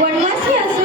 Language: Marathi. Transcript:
वनवासी असो